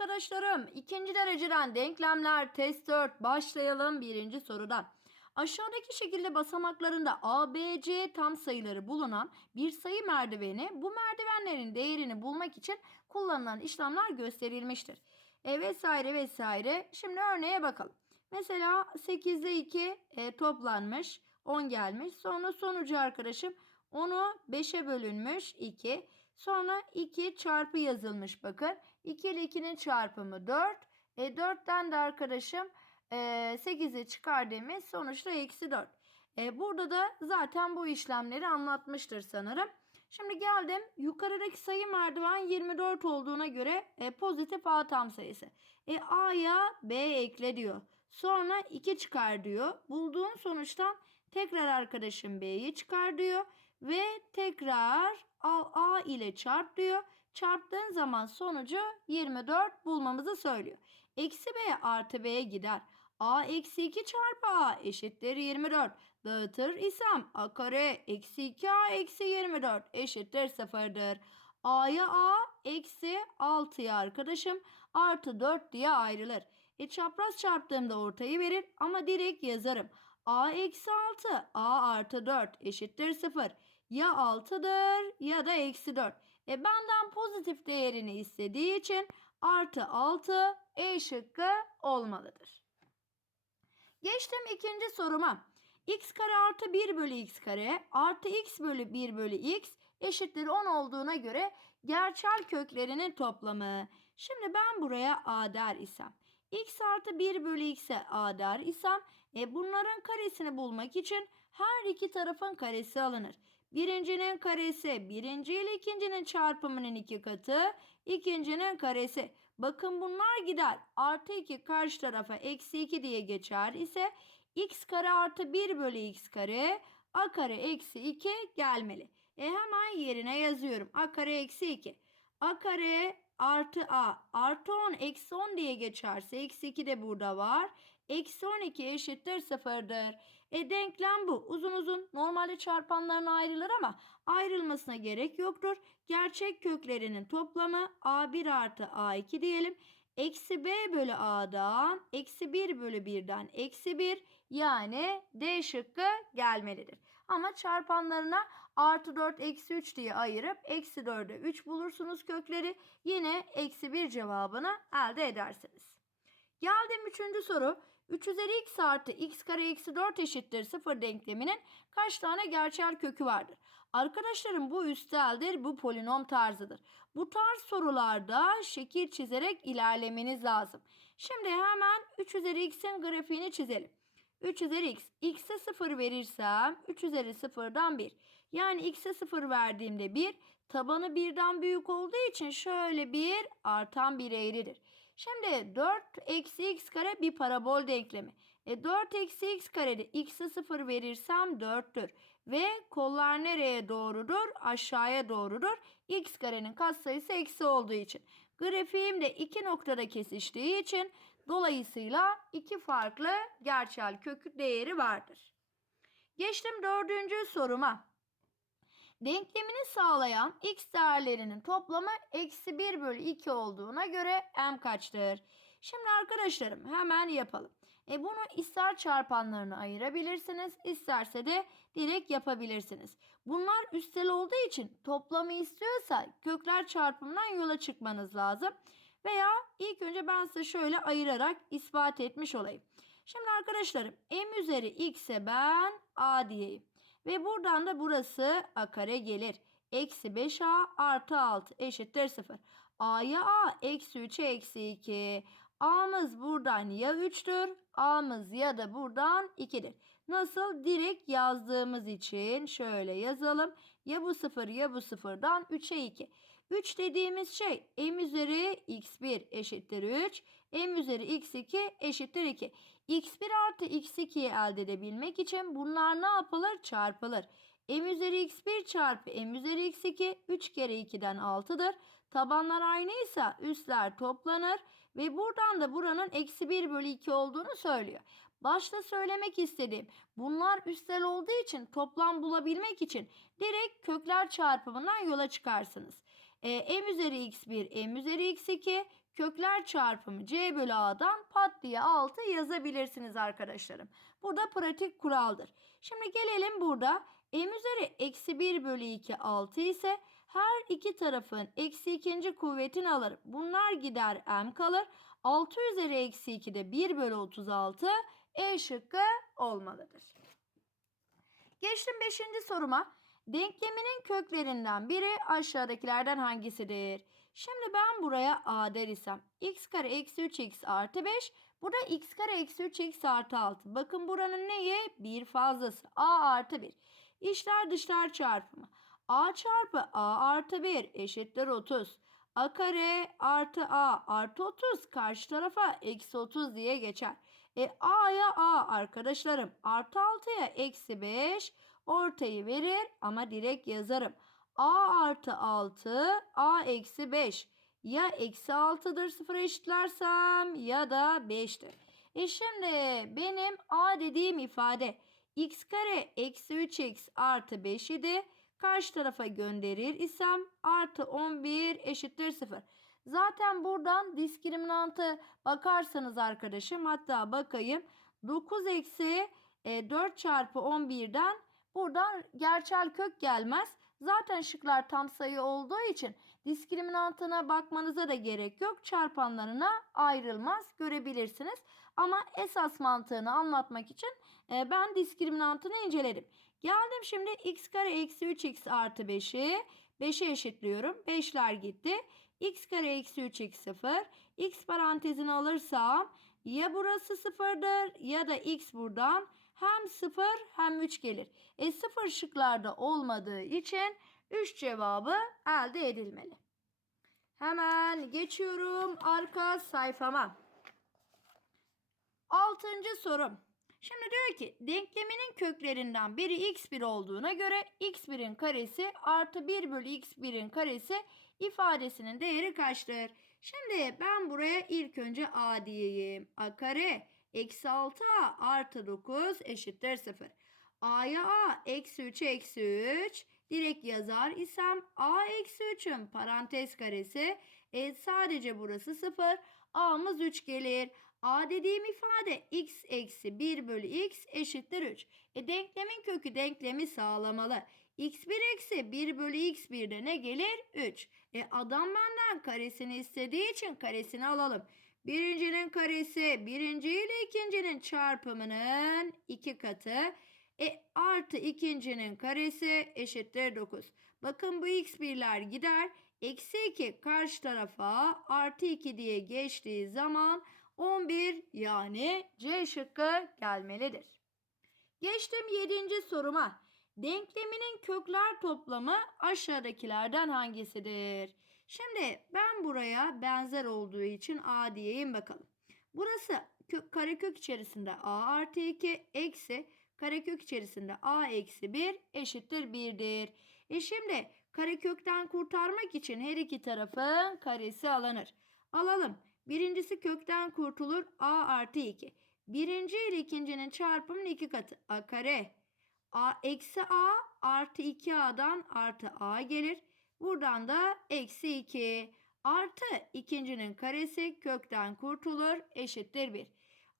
arkadaşlarım. İkinci dereceden denklemler test 4 başlayalım birinci sorudan. Aşağıdaki şekilde basamaklarında A, B, C tam sayıları bulunan bir sayı merdiveni bu merdivenlerin değerini bulmak için kullanılan işlemler gösterilmiştir. E vesaire vesaire. Şimdi örneğe bakalım. Mesela 8 ile 2 e, toplanmış 10 gelmiş. Sonra sonucu arkadaşım onu 5'e bölünmüş 2. Sonra 2 çarpı yazılmış bakın. 2 ile 2'nin çarpımı 4. E 4'ten de arkadaşım e, 8'i çıkardığımız sonuçta eksi 4. E, burada da zaten bu işlemleri anlatmıştır sanırım. Şimdi geldim yukarıdaki sayı merdiven 24 olduğuna göre e, pozitif A tam sayısı. E, A'ya B ekle diyor. Sonra 2 çıkar diyor. Bulduğun sonuçtan tekrar arkadaşım B'yi çıkar diyor. Ve tekrar A, A ile çarp diyor. Çarptığın zaman sonucu 24 bulmamızı söylüyor. Eksi B artı B'ye gider. A eksi 2 çarpı A eşittir 24. Dağıtır isem A kare eksi 2A eksi 24 eşittir 0'dır. A'ya A eksi 6'ya arkadaşım artı 4 diye ayrılır. E çapraz çarptığımda ortayı verir ama direkt yazarım. A eksi 6 A artı 4 eşittir 0. Ya 6'dır ya da eksi 4. E benden pozitif değerini istediği için artı 6 E şıkkı olmalıdır. Geçtim ikinci soruma. x kare artı 1 bölü x kare artı x bölü 1 bölü x eşittir 10 olduğuna göre gerçel köklerinin toplamı. Şimdi ben buraya a der isem x artı 1 bölü x'e a der isem e bunların karesini bulmak için her iki tarafın karesi alınır. Birincinin karesi birinci ile ikincinin çarpımının iki katı ikincinin karesi. Bakın bunlar gider. Artı 2 karşı tarafa eksi 2 diye geçer ise x kare artı 1 bölü x kare a kare eksi 2 gelmeli. E hemen yerine yazıyorum. a kare eksi 2. a kare artı a artı 10 eksi 10 diye geçerse eksi 2 de burada var. Eksi 12 eşittir sıfırdır. E denklem bu. Uzun uzun normalde çarpanlarına ayrılır ama ayrılmasına gerek yoktur. Gerçek köklerinin toplamı a1 artı a2 diyelim. Eksi b bölü a'dan eksi 1 bölü 1'den eksi 1 yani D şıkkı gelmelidir. Ama çarpanlarına artı 4 eksi 3 diye ayırıp eksi 4'e 3 bulursunuz kökleri. Yine eksi 1 cevabını elde edersiniz. Geldim üçüncü soru. 3 üzeri x artı x kare eksi 4 eşittir 0 denkleminin kaç tane gerçel kökü vardır? Arkadaşlarım bu üsteldir, bu polinom tarzıdır. Bu tarz sorularda şekil çizerek ilerlemeniz lazım. Şimdi hemen 3 üzeri x'in grafiğini çizelim. 3 üzeri x. x'e 0 verirsem 3 üzeri 0'dan 1. Yani x'e 0 verdiğimde 1. Tabanı 1'den büyük olduğu için şöyle bir artan bir eğridir. Şimdi 4 eksi x kare bir parabol denklemi. E 4 eksi x karede x'e 0 verirsem 4'tür. Ve kollar nereye doğrudur? Aşağıya doğrudur. x karenin katsayısı eksi olduğu için. Grafiğim de iki noktada kesiştiği için dolayısıyla iki farklı gerçel kök değeri vardır. Geçtim dördüncü soruma. Denklemini sağlayan x değerlerinin toplamı eksi 1 bölü 2 olduğuna göre m kaçtır? Şimdi arkadaşlarım hemen yapalım. E bunu ister çarpanlarını ayırabilirsiniz, isterse de direkt yapabilirsiniz. Bunlar üstel olduğu için toplamı istiyorsa kökler çarpımından yola çıkmanız lazım. Veya ilk önce ben size şöyle ayırarak ispat etmiş olayım. Şimdi arkadaşlarım m üzeri x'e ben a diyeyim. Ve buradan da burası a kare gelir. Eksi 5a artı 6 eşittir 0. a'ya a eksi 3'e eksi 2. a'mız buradan ya 3'tür a'mız ya da buradan 2'dir. Nasıl? Direkt yazdığımız için şöyle yazalım. Ya bu 0 ya bu 0'dan 3'e 2. 3 dediğimiz şey m üzeri x1 eşittir 3. m üzeri x2 eşittir 2. x1 artı x2'yi elde edebilmek için bunlar ne yapılır? Çarpılır. m üzeri x1 çarpı m üzeri x2 3 kere 2'den 6'dır. Tabanlar aynıysa üstler toplanır ve buradan da buranın eksi 1 bölü 2 olduğunu söylüyor. Başta söylemek istediğim bunlar üstel olduğu için toplam bulabilmek için direkt kökler çarpımından yola çıkarsınız. E, m üzeri x1 m üzeri x2 kökler çarpımı c bölü a'dan pat diye 6 yazabilirsiniz arkadaşlarım. Bu da pratik kuraldır. Şimdi gelelim burada m üzeri eksi 1 bölü 2 6 ise her iki tarafın eksi ikinci kuvvetini alır. Bunlar gider m kalır. 6 üzeri eksi 2 de 1 bölü 36 E şıkkı olmalıdır. Geçtim 5. soruma. Denkleminin köklerinden biri aşağıdakilerden hangisidir? Şimdi ben buraya a der isem x kare eksi 3x artı 5 bu da x kare eksi 3x artı 6. Bakın buranın neyi? Bir fazlası. a artı 1. İşler dışlar çarpımı. a çarpı a artı 1 eşittir 30. a kare artı a artı 30 karşı tarafa eksi 30 diye geçer. E a'ya a arkadaşlarım artı 6'ya eksi 5 ortayı verir ama direkt yazarım. a artı 6 a eksi 5 ya eksi 6'dır sıfıra eşitlersem ya da 5'tir. E şimdi benim a dediğim ifade x kare eksi 3x artı 5 idi. Karşı tarafa gönderir isem artı 11 eşittir 0. Zaten buradan diskriminantı bakarsanız arkadaşım hatta bakayım 9 eksi e, 4 çarpı 11'den buradan gerçel kök gelmez. Zaten şıklar tam sayı olduğu için diskriminantına bakmanıza da gerek yok. Çarpanlarına ayrılmaz görebilirsiniz. Ama esas mantığını anlatmak için e, ben diskriminantını inceledim. Geldim şimdi x kare eksi 3x artı 5'i 5'e eşitliyorum. 5'ler gitti. x kare eksi 3x 0. x parantezini alırsam ya burası sıfırdır ya da x buradan hem 0 hem 3 gelir. E 0 şıklarda olmadığı için 3 cevabı elde edilmeli. Hemen geçiyorum arka sayfama. Altıncı sorum. Şimdi diyor ki denkleminin köklerinden biri x1 olduğuna göre x1'in karesi artı 1 bölü x1'in karesi ifadesinin değeri kaçtır? Şimdi ben buraya ilk önce a diyeyim. a kare eksi 6a artı 9 eşittir 0. a'ya a eksi 3'e eksi 3 direkt yazar isem a eksi 3'ün parantez karesi e, sadece burası 0 a'mız 3 gelir. A dediğim ifade x eksi 1 bölü x eşittir 3. E denklemin kökü denklemi sağlamalı. x1 eksi 1 bölü x1'de ne gelir? 3. E adam benden karesini istediği için karesini alalım. Birincinin karesi birinci ile ikincinin çarpımının iki katı. E artı ikincinin karesi eşittir 9. Bakın bu x1'ler gider. Eksi 2 karşı tarafa artı 2 diye geçtiği zaman 11 yani C şıkkı gelmelidir. Geçtim 7. soruma. Denkleminin kökler toplamı aşağıdakilerden hangisidir? Şimdi ben buraya benzer olduğu için A diyeyim bakalım. Burası kök, karekök içerisinde A artı 2 eksi karekök içerisinde A eksi 1 eşittir 1'dir. E şimdi karekökten kurtarmak için her iki tarafın karesi alınır. Alalım. Birincisi kökten kurtulur a artı 2. Birinci ile ikincinin çarpımının iki katı a kare. a eksi a artı 2a'dan artı a gelir. Buradan da eksi 2 artı ikincinin karesi kökten kurtulur eşittir 1.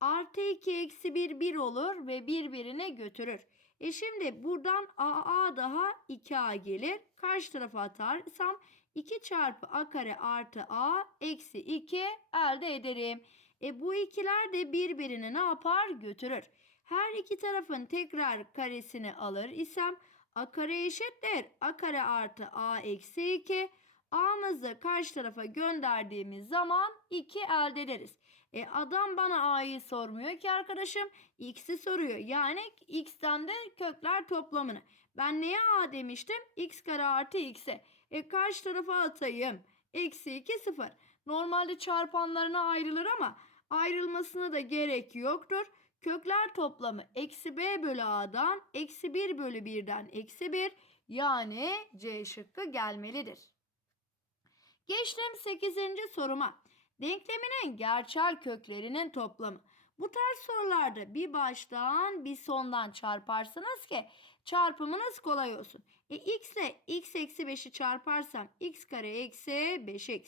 Artı 2 eksi 1 1 olur ve birbirine götürür. E şimdi buradan a a daha 2a gelir. Karşı tarafa atarsam 2 çarpı a kare artı a eksi 2 elde ederim. E bu ikiler de birbirini ne yapar? Götürür. Her iki tarafın tekrar karesini alır isem a kare eşittir. a kare artı a eksi 2. a'mızı karşı tarafa gönderdiğimiz zaman 2 elde ederiz. E adam bana a'yı sormuyor ki arkadaşım. x'i soruyor. Yani x'ten de kökler toplamını. Ben neye a demiştim? x kare artı x'e. E karşı tarafa atayım. Eksi 2 0. Normalde çarpanlarına ayrılır ama ayrılmasına da gerek yoktur. Kökler toplamı eksi b bölü a'dan eksi 1 bölü 1'den eksi 1 yani C şıkkı gelmelidir. Geçtim 8. soruma. Denkleminin gerçel köklerinin toplamı. Bu tarz sorularda bir baştan bir sondan çarparsınız ki çarpımınız kolay olsun. E x ile x eksi 5'i çarparsam x kare eksi 5x.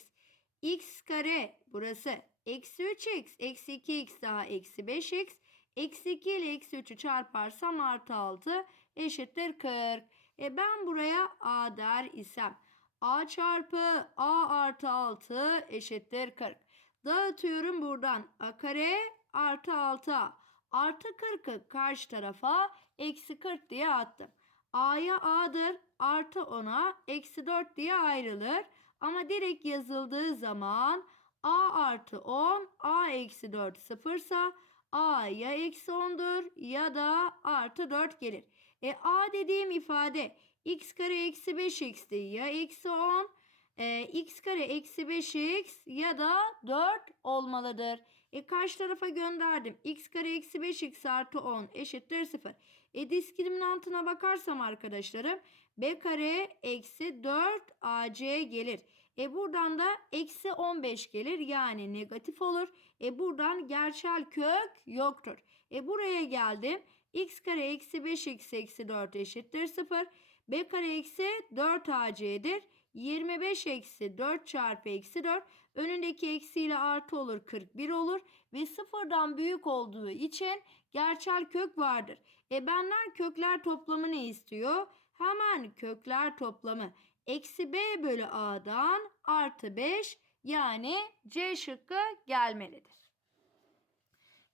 x kare burası eksi 3x eksi 2x daha eksi 5x eksi 2 ile eksi 3'ü çarparsam artı 6 eşittir 40. E ben buraya a der isem a çarpı a artı 6 eşittir 40. Dağıtıyorum buradan a kare artı 6a artı 40'ı karşı tarafa eksi 40 diye attım. A'ya A'dır artı 10'a eksi 4 diye ayrılır. Ama direkt yazıldığı zaman A artı 10 A eksi 4 sıfırsa A ya eksi 10'dur ya da artı 4 gelir. E A dediğim ifade x kare eksi 5x'ti ya eksi 10 e, x kare eksi 5x ya da 4 olmalıdır. E karşı tarafa gönderdim. x kare eksi 5x artı 10 eşittir 0. E diskriminantına bakarsam arkadaşlarım b kare eksi 4 ac gelir. E buradan da eksi 15 gelir yani negatif olur. E buradan gerçel kök yoktur. E buraya geldim. x kare eksi 5x eksi 4 eşittir 0. b kare eksi 4 ac'dir. 25 eksi 4 çarpı eksi 4 önündeki eksiyle artı olur 41 olur ve sıfırdan büyük olduğu için gerçel kök vardır. E benden kökler toplamını istiyor. Hemen kökler toplamı eksi b bölü a'dan artı 5 yani C şıkkı gelmelidir.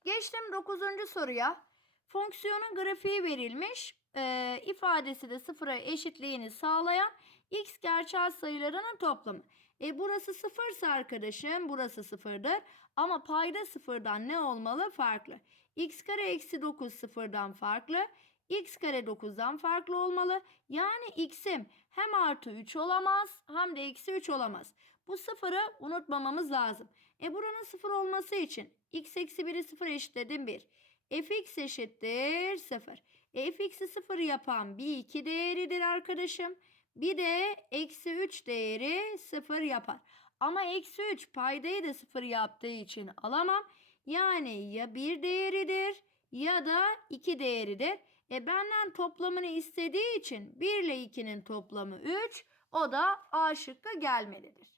Geçtim 9. soruya. Fonksiyonun grafiği verilmiş. E, ifadesi de sıfıra eşitliğini sağlayan x gerçel sayılarının toplamı. E burası sıfırsa arkadaşım burası sıfırdır. Ama payda sıfırdan ne olmalı? Farklı. x kare eksi 9 sıfırdan farklı. x kare 9'dan farklı olmalı. Yani x'im hem artı 3 olamaz hem de eksi 3 olamaz. Bu sıfırı unutmamamız lazım. E buranın sıfır olması için x eksi 1'i sıfır eşitledim 1. fx eşittir 0. E fx'i 0 yapan bir iki değeridir arkadaşım. Bir de eksi 3 değeri 0 yapar. Ama eksi 3 paydayı da 0 yaptığı için alamam. Yani ya 1 değeridir ya da 2 değeridir. E benden toplamını istediği için 1 ile 2'nin toplamı 3. O da A şıkkı gelmelidir.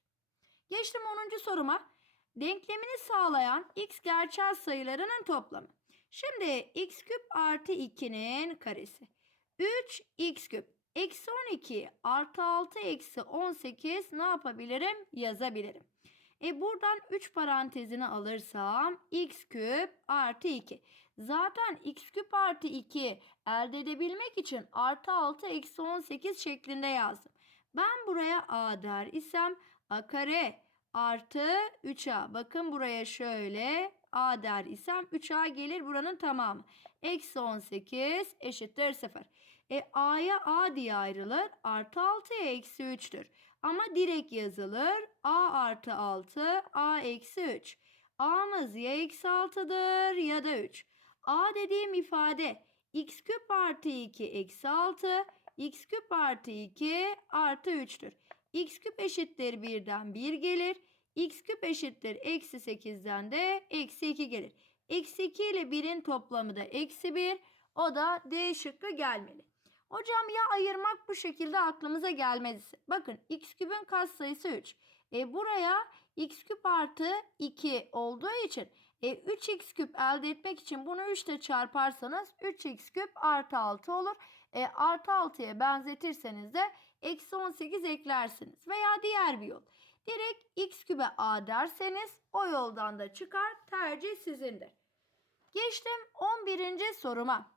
Geçtim 10. soruma. Denklemini sağlayan x gerçel sayılarının toplamı. Şimdi x küp artı 2'nin karesi. 3 x küp Eksi 12 artı 6 eksi 18 ne yapabilirim? Yazabilirim. E buradan 3 parantezini alırsam x küp artı 2. Zaten x küp artı 2 elde edebilmek için artı 6 eksi 18 şeklinde yazdım. Ben buraya a der isem a kare artı 3a. Bakın buraya şöyle a der isem 3a gelir buranın tamamı. Eksi 18 eşittir 0. E a'ya a diye ayrılır. Artı 6'ya eksi 3'tür. Ama direkt yazılır. a artı 6 a eksi 3. a'mız ya eksi 6'dır ya da 3. a dediğim ifade x küp artı 2 eksi 6 x küp artı 2 artı 3'tür. X küp eşittir 1'den 1 gelir. x küp eşittir eksi 8'den de eksi 2 gelir. Eksi 2 ile 1'in toplamı da eksi 1. O da D şıkkı gelmeli. Hocam ya ayırmak bu şekilde aklımıza gelmez. Bakın x küpün katsayısı 3. E buraya x küp artı 2 olduğu için e 3x küp elde etmek için bunu 3 ile çarparsanız 3x küp artı 6 olur. E artı 6'ya benzetirseniz de eksi 18 eklersiniz. Veya diğer bir yol. Direkt x küpe a derseniz o yoldan da çıkar. Tercih sizindir. Geçtim 11. soruma.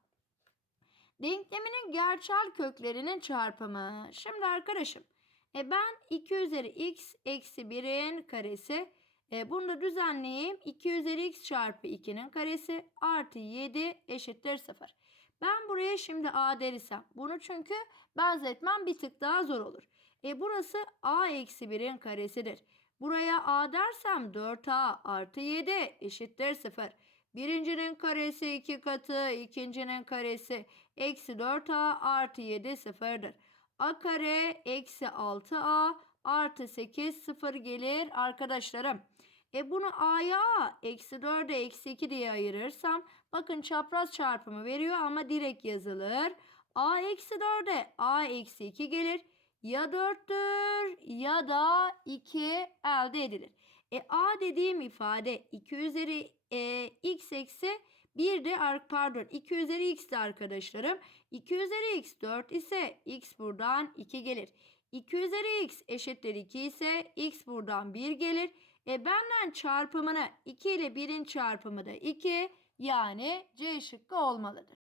Denkleminin gerçel köklerinin çarpımı. Şimdi arkadaşım e ben 2 üzeri x eksi 1'in karesi e, bunu da düzenleyeyim. 2 üzeri x çarpı 2'nin karesi artı 7 eşittir 0. Ben buraya şimdi a dersem bunu çünkü benzetmem bir tık daha zor olur. E burası a eksi 1'in karesidir. Buraya a dersem 4a artı 7 eşittir 0. Birincinin karesi iki katı, ikincinin karesi eksi 4a artı 7 sıfırdır. a kare eksi 6a artı 8 sıfır gelir arkadaşlarım. E bunu a'ya eksi 4'e eksi 2 diye ayırırsam bakın çapraz çarpımı veriyor ama direkt yazılır. a eksi 4'e a eksi 2 gelir. Ya 4'tür ya da 2 elde edilir. E a dediğim ifade 2 üzeri e, x eksi 1 de ar- pardon 2 üzeri x de arkadaşlarım. 2 üzeri x 4 ise x buradan 2 gelir. 2 üzeri x eşittir 2 ise x buradan 1 gelir. E benden çarpımını 2 ile 1'in çarpımı da 2 yani C şıkkı olmalıdır.